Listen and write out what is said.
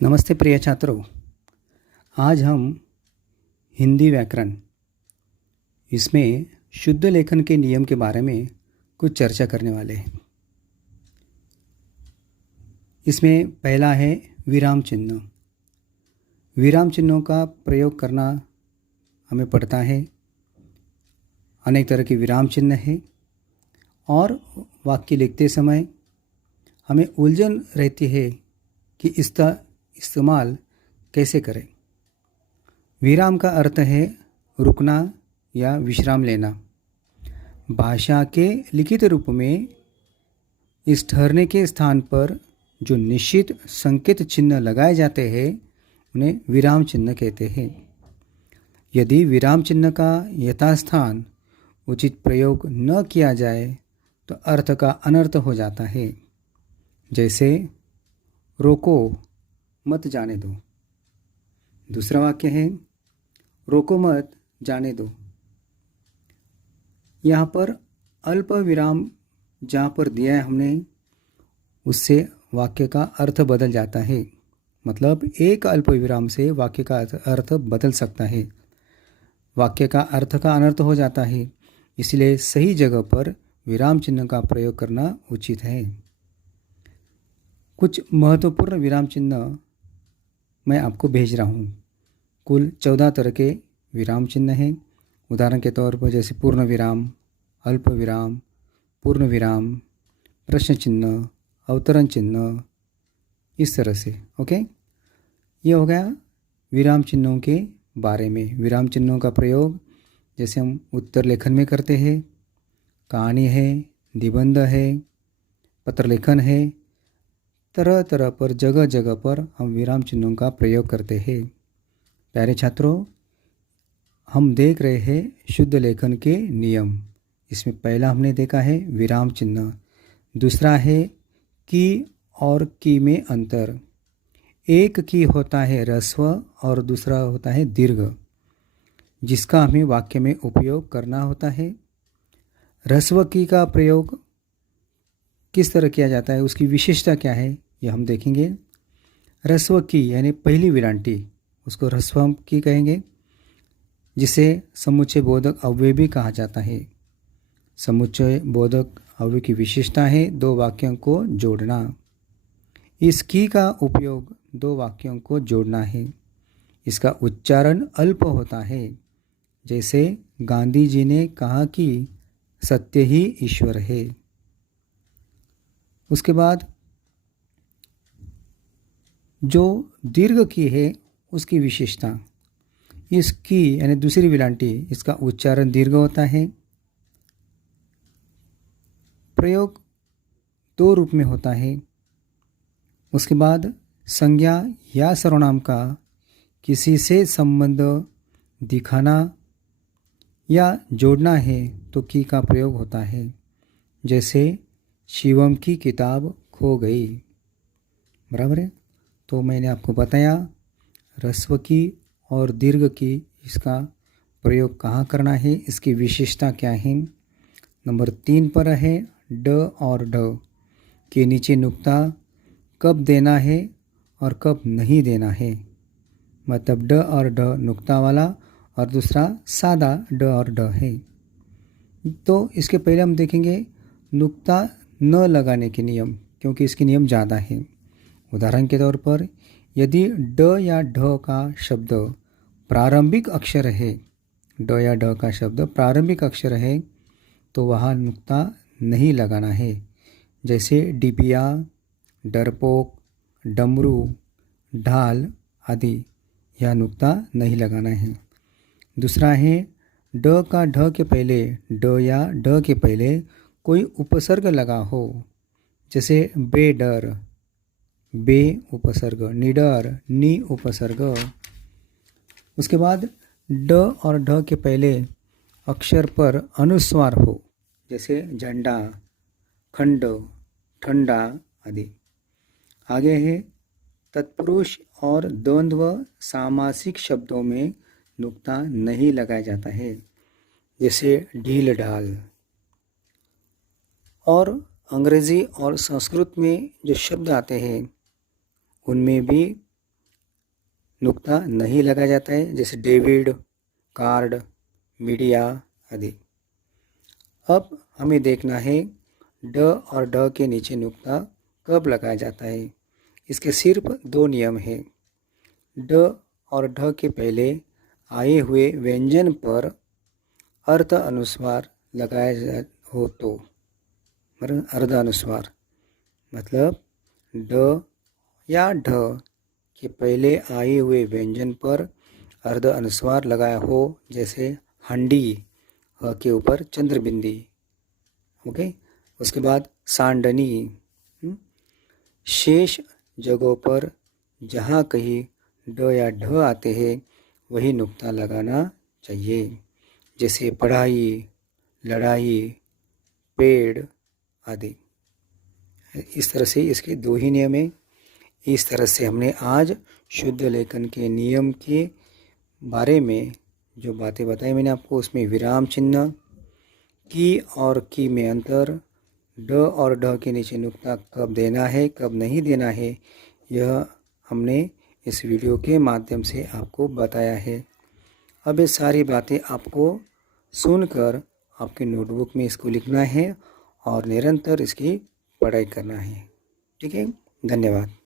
नमस्ते प्रिय छात्रों। आज हम हिंदी व्याकरण इसमें शुद्ध लेखन के नियम के बारे में कुछ चर्चा करने वाले हैं। इसमें पहला है विराम चिन्ह। विराम चिन्हों का प्रयोग करना हमें पड़ता है। अनेक तरह के विराम चिन्ह हैं और वाक्य लिखते समय हमें उलझन रहती है कि इसका इस्तेमाल कैसे करें। विराम का अर्थ है रुकना या विश्राम लेना। भाषा के लिखित रूप में इस ठहरने के स्थान पर जो निश्चित संकेत चिन्ह लगाए जाते हैं उन्हें विराम चिन्ह कहते हैं। यदि विराम चिन्ह का यथास्थान उचित प्रयोग न किया जाए तो अर्थ का अनर्थ हो जाता है। जैसे रोको मत जाने दो। दूसरा वाक्य है रोको मत जाने दो। यहाँ पर अल्प विराम जहाँ पर दिया है हमने उससे वाक्य का अर्थ बदल जाता है। मतलब एक अल्प विराम से वाक्य का अर्थ बदल सकता है। वाक्य का अर्थ का अनर्थ हो जाता है। इसलिए सही जगह पर विराम चिन्ह का प्रयोग करना उचित है। कुछ महत्वपूर्ण विराम चिन्ह मैं आपको भेज रहा हूँ। कुल 14 तरह के विराम चिन्ह हैं। उदाहरण के तौर पर जैसे पूर्ण विराम, अल्प विराम, पूर्ण विराम, प्रश्न चिन्ह, अवतरण चिन्ह, इस तरह से। ओके, ये हो गया विराम चिन्हों के बारे में। विराम चिन्हों का प्रयोग जैसे हम उत्तर लेखन में करते हैं, कहानी है, निबंध है, पत्र लेखन है, तरह तरह पर जगह जगह पर हम विराम चिन्हों का प्रयोग करते हैं। प्यारे छात्रों, हम देख रहे हैं शुद्ध लेखन के नियम। इसमें पहला हमने देखा है विराम चिन्ह। दूसरा है की और की में अंतर। एक की होता है ह्रस्व और दूसरा होता है दीर्घ, जिसका हमें वाक्य में उपयोग करना होता है। ह्रस्व की का प्रयोग किस तरह किया जाता है, उसकी विशेषता क्या है, यह हम देखेंगे। ह्रस्व की यानी पहली विरांटी, उसको ह्रस्व की कहेंगे, जिसे समुच्चय बोधक अव्यय भी कहा जाता है। समुच्चय बोधक अव्यय की विशेषता है दो वाक्यों को जोड़ना। इस की का उपयोग दो वाक्यों को जोड़ना है। इसका उच्चारण अल्प होता है। जैसे गांधी जी ने कहा कि सत्य ही ईश्वर है। उसके बाद जो दीर्घ की है उसकी विशेषता, इस की यानी दूसरी विलांटी, इसका उच्चारण दीर्घ होता है। प्रयोग दो रूप में होता है। उसके बाद संज्ञा या सर्वनाम का किसी से संबंध दिखाना या जोड़ना है तो की का प्रयोग होता है। जैसे शिवम की किताब खो गई। बराबर है। तो मैंने आपको बताया ह्रस्व की और दीर्घ की इसका प्रयोग कहाँ करना है, इसकी विशेषता क्या है। नंबर 3 पर है ड और ढ के नीचे नुक्ता कब देना है और कब नहीं देना है। मतलब ड और ढ नुक्ता वाला और दूसरा सादा ड और ढ है। तो इसके पहले हम देखेंगे नुक्ता न लगाने के नियम, क्योंकि इसके नियम ज़्यादा हैं। उदाहरण के तौर पर यदि ड या ढ का शब्द प्रारंभिक अक्षर है, ड या ढ का शब्द प्रारंभिक अक्षर है तो वहाँ नुक्ता नहीं लगाना है। जैसे डिबिया, डरपोक, डमरू, ढाल आदि, यह नुक्ता नहीं लगाना है। दूसरा है ड का ढ के पहले, ड या ढ के पहले कोई उपसर्ग लगा हो। जैसे बेडर, बे उपसर्ग, निडर, नी उपसर्ग। उसके बाद ड और ढ के पहले अक्षर पर अनुस्वार हो। जैसे झंडा, खंड, ठंडा आदि। आगे है तत्पुरुष और द्वंद्व सामासिक शब्दों में नुक्ता नहीं लगाया जाता है। जैसे ढील ढाल। और अंग्रेज़ी और संस्कृत में जो शब्द आते हैं उनमें भी नुक्ता नहीं लगाया जाता है, जैसे डेविड, कार्ड, मीडिया आदि। अब हमें देखना है ड और ड के नीचे नुक्ता कब लगाया जाता है। इसके सिर्फ दो नियम हैं। ड और ढ के पहले आए हुए व्यंजन पर अर्ध अनुस्वार लगाया हो तो, अर्ध अनुस्वार मतलब ड या ढ के पहले आए हुए व्यंजन पर अर्ध अनुस्वार लगाया हो, जैसे हंडी, ह के ऊपर चंद्रबिंदी। ओके, उसके बाद सांडनी। शेष जगहों पर जहाँ कहीं ड या ढ आते हैं वही नुक्ता लगाना चाहिए, जैसे पढ़ाई, लड़ाई, पेड़ आदि। इस तरह से इसके दो ही नियम हैं। इस तरह से हमने आज शुद्ध लेखन के नियम के बारे में जो बातें बताई मैंने आपको, उसमें विराम चिन्ह, की और की में अंतर, ड और ढ के नीचे नुक्ता कब देना है कब नहीं देना है, यह हमने इस वीडियो के माध्यम से आपको बताया है। अब ये सारी बातें आपको सुनकर आपके नोटबुक में इसको लिखना है और निरंतर इसकी पढ़ाई करना है। ठीक है, धन्यवाद।